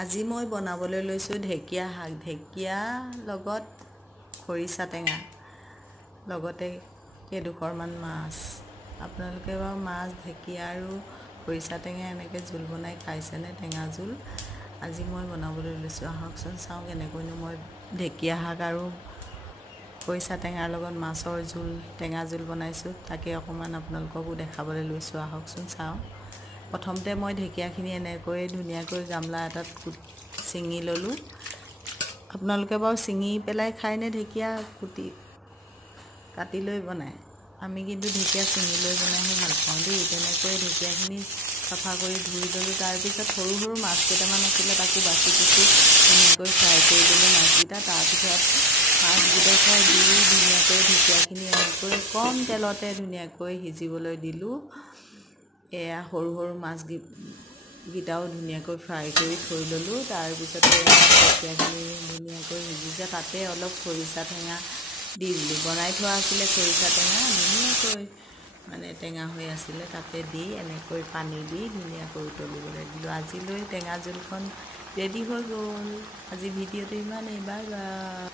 আজি মই বনাবলৈ লৈছোঁ ঢেকীয়া শাক। ঢেকীয়া লগত খৰিচা টেঙা, লগতে কেইডোখৰমান মাছ। আপোনালোকে বাৰু মাছ, ঢেকীয়া আৰু খৰিচা টেঙা এনেকৈ জোল বনাই খাইছেনে? টেঙা জোল। আজি মই বনাবলৈ লৈছোঁ, আহকচোন চাওঁ কেনেকৈনো মই ঢেকীয়া শাক আৰু খৰিচা টেঙাৰ লগত মাছৰ জোল, টেঙা জোল বনাইছোঁ। তাকে অকণমান আপোনালোককো দেখাবলৈ লৈছোঁ, আহকচোন চাওঁ। প্ৰথমতে মই ঢেকীয়াখিনি এনেকৈ ধুনীয়াকৈ গামলা এটাত ছিঙি ল'লোঁ। আপোনালোকে বাৰু ছিঙি পেলাই খায়নে ঢেকীয়া কাটি লৈ বনায়? আমি কিন্তু ঢেকীয়া ছিঙি লৈ বনাইহে ভাল পাওঁ দেই। তেনেকৈ ঢেকীয়াখিনি চাফা কৰি ধুই ল'লোঁ। তাৰপিছত সৰু সৰু মাছ কেইটামান আছিলে, তাকো বাছি কুচি ধুনীয়াকৈ ফ্ৰাই কৰি ল'লোঁ মাছকেইটা। তাৰপিছত মাছকেইডোখৰ দি ধুনীয়াকৈ ঢেকীয়াখিনি এনেকৈ কম তেলতে ধুনীয়াকৈ সিজিবলৈ দিলোঁ। এয়া সৰু সৰু মাছকেইটাও ধুনীয়াকৈ ফ্ৰাই কৰি থৈ ল'লোঁ। তাৰপিছতে ঢেকীয়াখিনি ধুনীয়াকৈ সিজিছে, তাতে অলপ খৰিচা টেঙা দি দিলোঁ। বনাই থোৱা আছিলে খৰিচা টেঙা, ধুনীয়াকৈ টেঙা হৈ আছিলে, তাতে দি এনেকৈ পানী দি ধুনীয়াকৈ উতলিবলৈ দিলোঁ। আজিলৈ টেঙা জোলখন ৰেডি হৈ গ'ল। আজি ভিডিঅ'টো ইমানেই, বাই বাই।